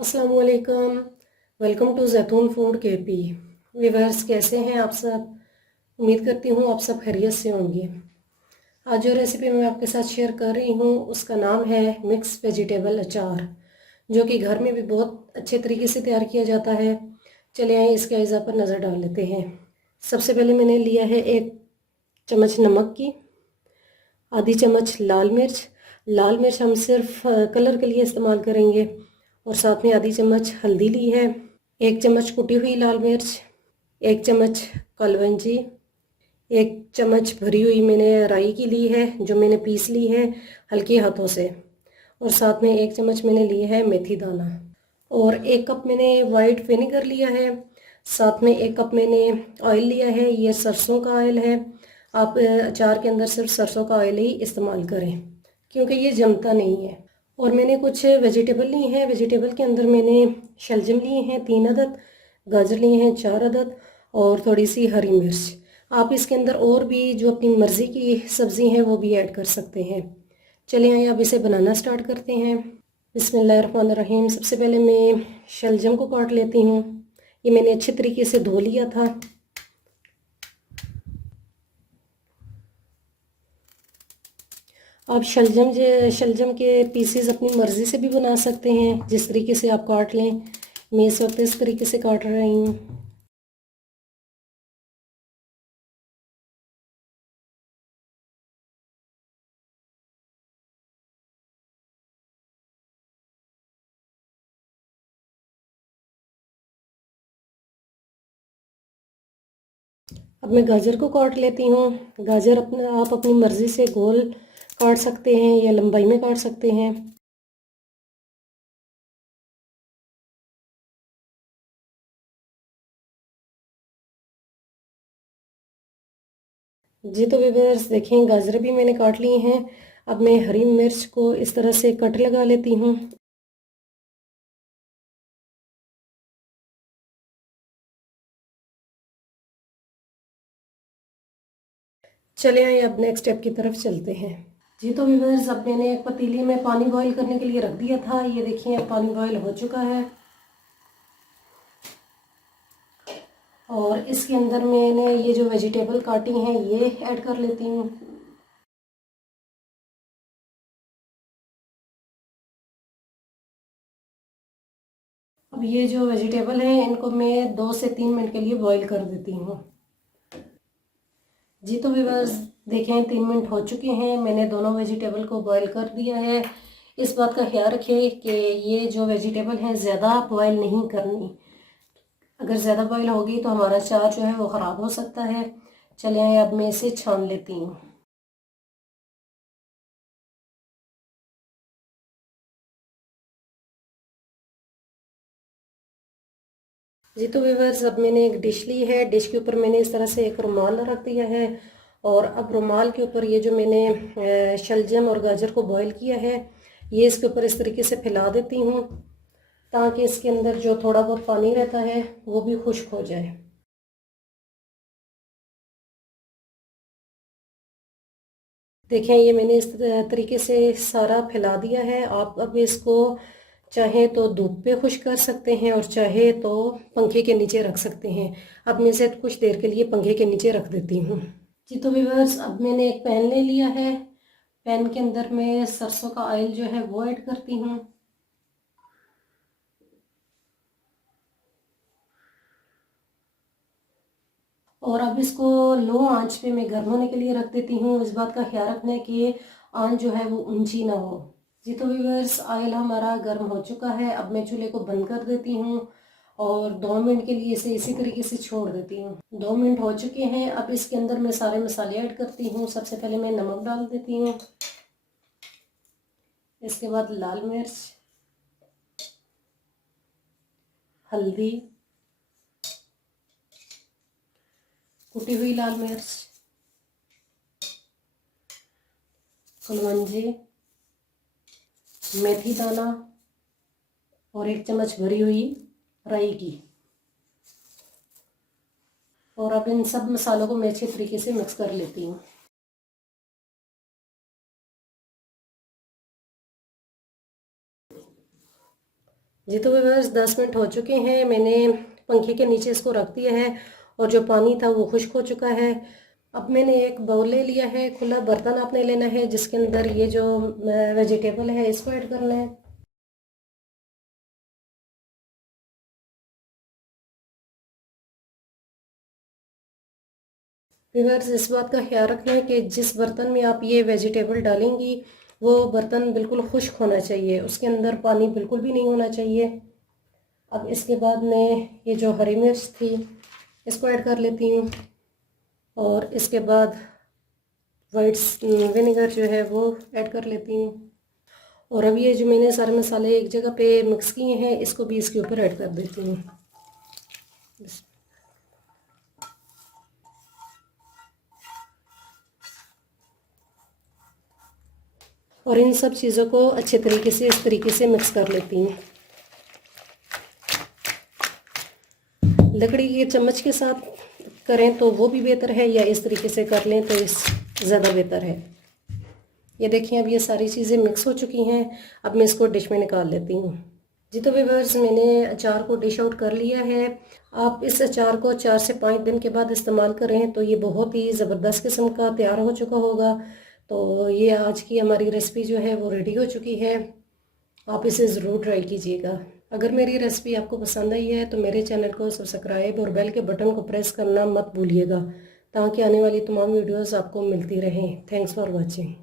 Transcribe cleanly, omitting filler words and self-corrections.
अस्सलामुअलैकुम। Welcome to जैतून food KP. Viewers, कैसे हैं आप सब? उम्मीद करती हूँ आप सब खैरियत से होंगे। आज जो रेसिपी मैं आपके साथ शेयर कर रही हूँ उसका नाम है मिक्स वेजिटेबल अचार, जो कि घर में भी बहुत अच्छे तरीके से तैयार किया जाता है। चलिए आइए इसके अज़ा पर नज़र डाल लेते हैं। सबसे पहले मैंने लिया है 1 चम्मच नमक की, आधी चम्मच लाल मिर्च। लाल मिर्च हम सिर्फ कलर के लिए इस्तेमाल करेंगे। और साथ में आधी चम्मच हल्दी ली है, 1 चम्मच कुटी हुई लाल मिर्च, 1 चम्मच कलवंजी, 1 चम्मच भरी हुई मैंने राई की ली है, जो मैंने पीस ली है हल्के हाथों से। और साथ में 1 चम्मच मैंने ली है मेथी दाना। और 1 कप मैंने वाइट विनेगर लिया है। साथ में 1 कप मैंने ऑयल लिया है, ये सरसों का ऑयल है। आप अचार के अंदर सिर्फ सरसों का ऑयल ही इस्तेमाल करें, क्योंकि ये जमता नहीं है। और मैंने कुछ वेजिटेबल ली हैं। वेजिटेबल के अंदर मैंने शलजम लिए हैं 3 अदद, गाजर लिए हैं 4 अदद, और थोड़ी सी हरी मिर्च। आप इसके अंदर और भी जो अपनी मर्ज़ी की सब्ज़ी हैं वो भी ऐड कर सकते हैं। चलिए आइए अब इसे बनाना स्टार्ट करते हैं। बिस्मिल्लाहिर्रहमानिर्रहीम। सबसे पहले मैं शलजम को काट लेती हूँ। ये मैंने अच्छे तरीके से धो लिया था। आप शलजम के पीसेस अपनी मर्ज़ी से भी बना सकते हैं, जिस तरीके से आप काट लें। मैं इस वक्त इस तरीके से काट रही हूँ। अब मैं गाजर को काट लेती हूँ। गाजर आप अपनी मर्ज़ी से गोल काट सकते हैं या लंबाई में काट सकते हैं। जी तो व्यूअर्स देखें, गाजर भी मैंने काट लिए हैं। अब मैं हरी मिर्च को इस तरह से कट लगा लेती हूँ। चले आइए अब नेक्स्ट स्टेप की तरफ चलते हैं। जी तो व्यूअर्स, अब मैंने एक पतीली में पानी बॉईल करने के लिए रख दिया था। ये देखिए अब पानी बॉईल हो चुका है। और इसके अंदर मैंने ये जो वेजिटेबल काटी हैं ये ऐड कर लेती हूँ। अब ये जो वेजिटेबल हैं इनको मैं 2 से 3 मिनट के लिए बॉईल कर देती हूँ। जी तो व्यूअर्स देखें, 3 मिनट हो चुके हैं। मैंने दोनों वेजिटेबल को बॉईल कर दिया है। इस बात का ख्याल रखें कि ये जो वेजिटेबल हैं ज़्यादा बॉईल नहीं करनी। अगर ज़्यादा बॉईल होगी तो हमारा अचार जो है वो ख़राब हो सकता है। चलिए अब मैं इसे छान लेती हूँ। जी तो व्यूअर्स, अब मैंने एक डिश ली है। डिश के ऊपर मैंने इस तरह से एक रुमाल रख दिया है। और अब रुमाल के ऊपर ये जो मैंने शलजम और गाजर को बॉईल किया है ये इसके ऊपर इस तरीके से फैला देती हूँ, ताकि इसके अंदर जो थोड़ा बहुत पानी रहता है वो भी खुश्क हो जाए। देखें, ये मैंने इस तरीके से सारा फैला दिया है। आप अब इसको चाहे तो धूप पे खुश कर सकते हैं और चाहे तो पंखे के नीचे रख सकते हैं। अब मैं इसे कुछ देर के लिए पंखे के नीचे रख देती हूँ। जी तो व्यूअर्स, अब मैंने एक पैन ले लिया है। पैन के अंदर मैं सरसों का ऑयल जो है वो ऐड करती हूँ। और अब इसको लो आंच पे मैं गर्म होने के लिए रख देती हूँ। इस बात का ख्याल रखना है कि आंच जो है वो ऊंची ना हो। जी तो व्यूअर्स, ऑयल हमारा गर्म हो चुका है। अब मैं चूल्हे को बंद कर देती हूँ और 2 मिनट के लिए इसे इसी तरीके से छोड़ देती हूँ। 2 मिनट हो चुके हैं। अब इसके अंदर मैं सारे मसाले ऐड करती हूँ। सबसे पहले मैं नमक डाल देती हूँ, इसके बाद लाल मिर्च, हल्दी, कुटी हुई लाल मिर्च, कलौंजी, मेथी दाना और 1 चम्मच भरी हुई राई की। और अब इन सब मसालों को मैं अच्छे तरीके से मिक्स कर लेती हूँ। जी तो व्यूअर्स 10 मिनट हो चुके हैं, मैंने पंखे के नीचे इसको रख दिया है और जो पानी था वो खुश्क हो चुका है। अब मैंने एक बाउल ले लिया है, खुला बर्तन आपने लेना है जिसके अंदर ये जो वेजिटेबल है इसको ऐड करना है। व्यूअर्स इस बात का ख्याल रखना है कि जिस बर्तन में आप ये वेजिटेबल डालेंगी वो बर्तन बिल्कुल खुश्क होना चाहिए, उसके अंदर पानी बिल्कुल भी नहीं होना चाहिए। अब इसके बाद मैं ये जो हरी मिर्च थी इसको ऐड कर लेती हूँ और इसके बाद वाइट विनेगर जो है वो ऐड कर लेती हूँ। और अब ये जो मैंने सारे मसाले एक जगह पे मिक्स किए हैं इसको भी इसके ऊपर ऐड कर देती हूँ। और इन सब चीज़ों को अच्छे तरीके से इस तरीके से मिक्स कर लेती हूँ। लकड़ी के चम्मच के साथ करें तो वो भी बेहतर है, या इस तरीके से कर लें तो इस ज़्यादा बेहतर है। ये देखिए अब ये सारी चीज़ें मिक्स हो चुकी हैं। अब मैं इसको डिश में निकाल लेती हूँ। जी तो व्यूअर्स मैंने अचार को डिश आउट कर लिया है। आप इस अचार को 4 से 5 दिन के बाद इस्तेमाल करें तो ये बहुत ही ज़बरदस्त किस्म का तैयार हो चुका होगा। तो ये आज की हमारी रेसिपी जो है वो रेडी हो चुकी है। आप इसे ज़रूर ट्राई कीजिएगा। अगर मेरी रेसिपी आपको पसंद आई है तो मेरे चैनल को सब्सक्राइब और बेल के बटन को प्रेस करना मत भूलिएगा, ताकि आने वाली तमाम वीडियोस आपको मिलती रहें। Thanks for watching.